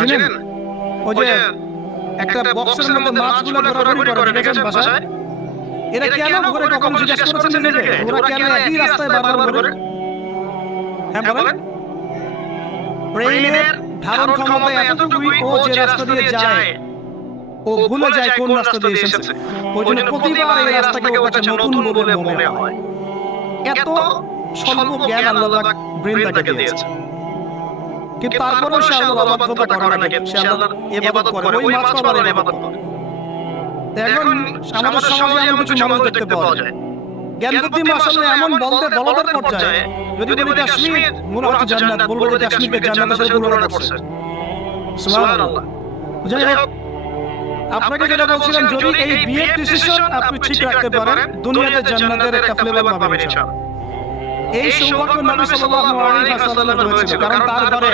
জানেন ওই যে একটা বক্সের মধ্যে মাছগুলো ঘোরাঘুরি করে দেখেছেন বাসায়, এরা কেন ঘুরে কখনো জিজ্ঞেস করেছেন নিজেকে ওরা কেন একই রাস্তায় বারবার ঘুরে? হ্যাঁ বলেন। ব্রেইনের ধারণ ক্ষমতা এতটুকুই, ও যে রাস্তা দিয়ে যায় ও ভুলে যায় কোন রাস্তা দিয়ে এসেছে। ওই জন্য প্রতিবার এই রাস্তাকে ওর কাছে নতুন বলে মনে হয়। এত স্বল্প জ্ঞান আল্লাহ ব্রেইনটাকে দিয়েছে, কিন্তু তারপরেও সে আল্লাহর অবাধ্যতা করে না, সে আল্লাহর ইবাদত করে, ওই মাছ পাওয়ার ইবাদত করে। এখন আমাদের সমাজে এমন কিছু মানুষ দেখতে পাওয়া যায়, জ্ঞান বুদ্ধি মাশাআল্লাহ এমন বলদের পর্যায়ে, যদি বলি কাশ্মীর মনে হচ্ছে জান্নাত, বলবো যে কাশ্মীরকে জান্নাতের সাথে তুলনা করছে। সুবহানাল্লাহ। যাই হোক, আপনাকে যেটা বলছিলাম, যদি এই বিয়ের ডিসিশন আপনি ঠিক রাখতে পারেন, দুনিয়াতে জান্নাতের একটা ফ্লেভার পাবেন ইনশাআল্লাহ। এই সৌভাগ্য নবী সাল্লাল্লাহু আলাইহি ওয়াসাল্লাম হয়েছিল, কারণ তার ঘরে